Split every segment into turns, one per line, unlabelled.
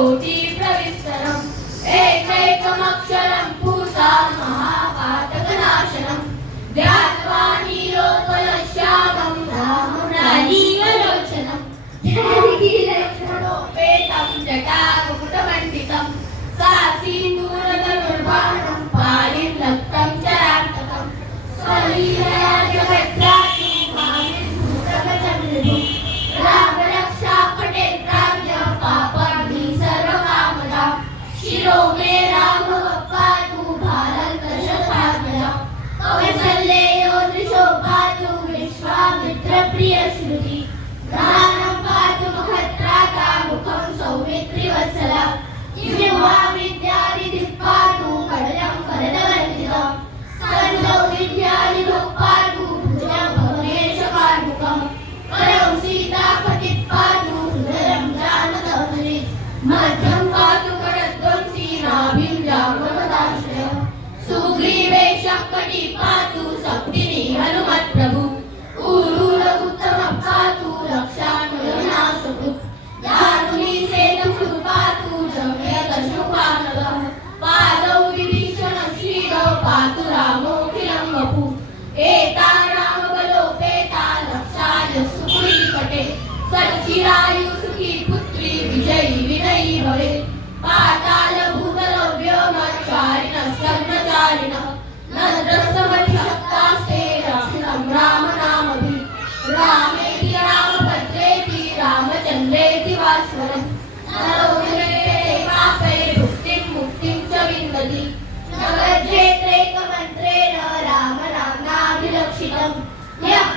కోటి ప్రవిస్తరం ఏకైకమక్షరం పూసా మహాపాతక నాశనం ధ్యాత్వా నీలోపల శ్యామం రామం రాజీవలోచనం Shruti.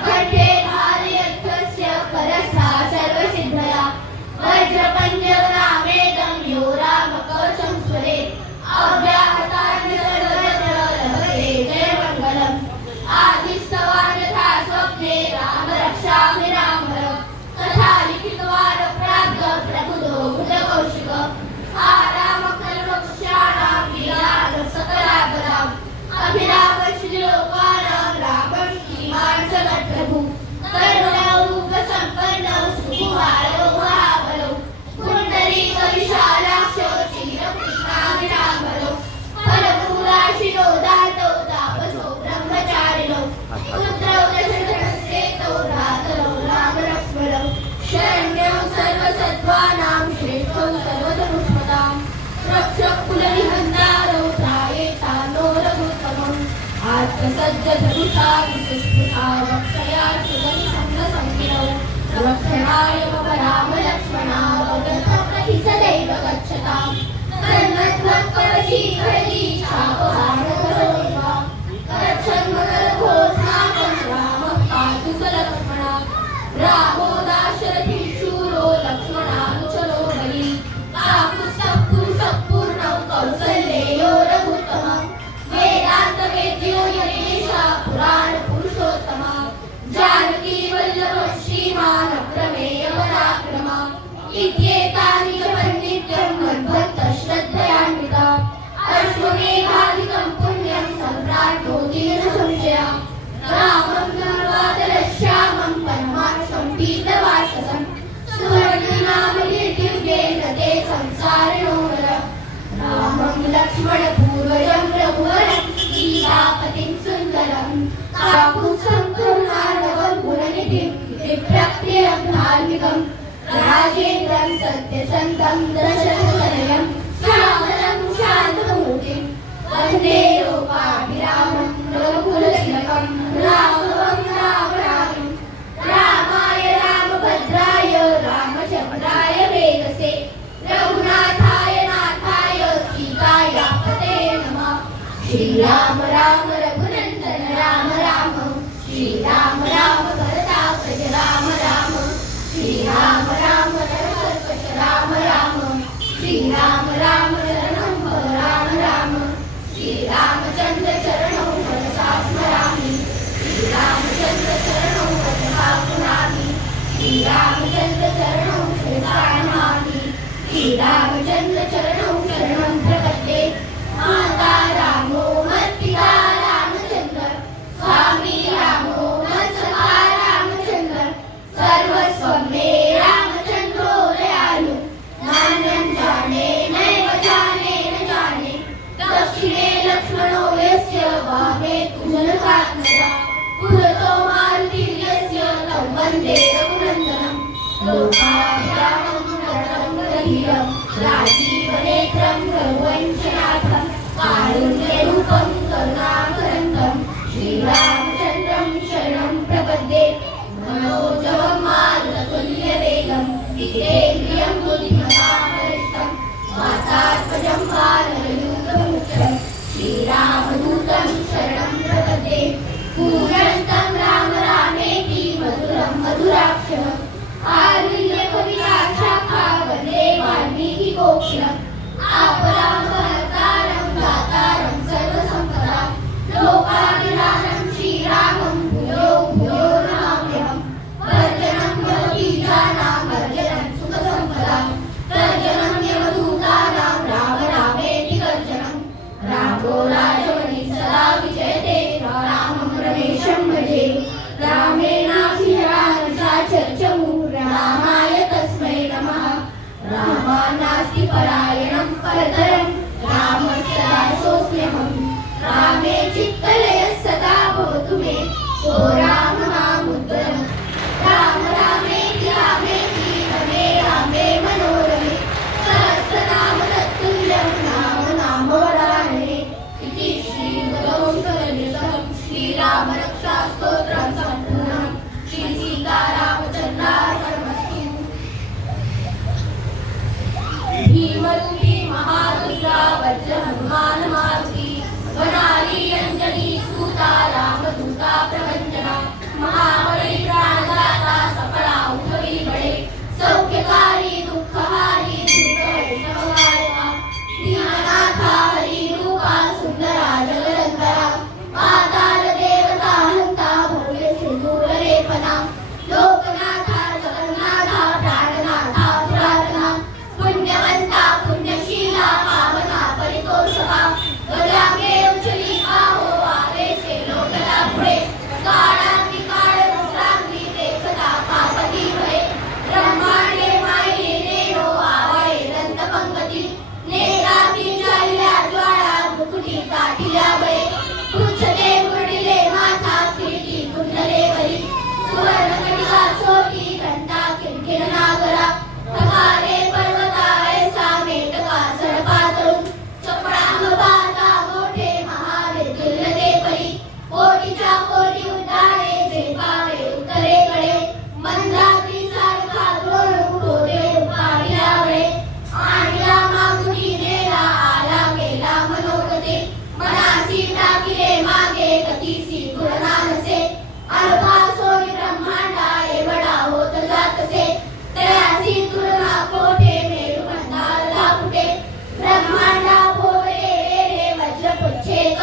कण्ठे भार्यर्थस्य करसा सर्वसिद्धया। वज्रपञ्जरामेदं यो रामकौशं स्वरे। सज्जधनुषावितुष्पुषा वक्षया सुदन्सम्नसंज्ञौ प्रवक्षणाय मम रामलक्ष्मणावगतप्रति सदैव गच्छताम् तन्मध्वकवचीकरली शापहारकरो वा करक्षन्मकरघोषणाकं रामः पातु सलक्ष्मणः தந்த श्री रामचंद्र चरणों शरणं प्रपद्ये माता रामो मत्पिता रामचंद्र स्वामी रामो मत्सखा रामचंद्र सर्वस्वं मे रामचंद्रो दयालु नान्यं जाने नैव जाने न जाने। दक्षिणे लक्ष्मणो यस्य वामे कुशलकात्मजा। पुरतो मारुतिर्यस्य तं वंदे रघुनन्दनं। लोकाभिराम वीरं राजीवनेत्रं रघुवंशनाथं कारुण्यरूपं करुणाकरन्तं श्रीरामचन्द्रं शरणं प्रपद्ये मनोजवमार्गतुल्यवेगं विदे people, you know, ah, uh, but,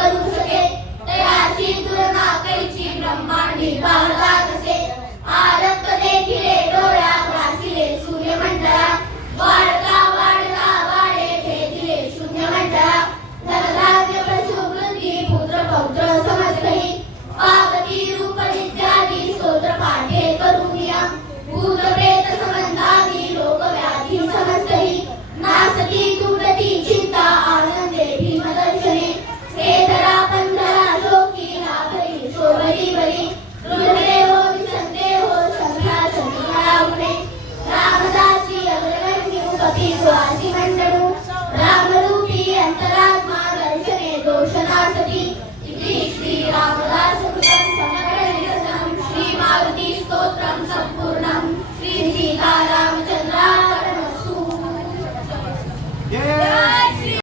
करू शके तयाशी तुलना कैची ब्रह्मांडी पाहता कसे आर ಕಪಿಲು ಆಸಿಮಂಡನು ರಾಮರೂಪಿ ಅಂತರಾತ್ಮ ದರ್ಶನೆ ದೋಷನಾಶತಿ ಇತಿ ಶ್ರೀರಾಮನ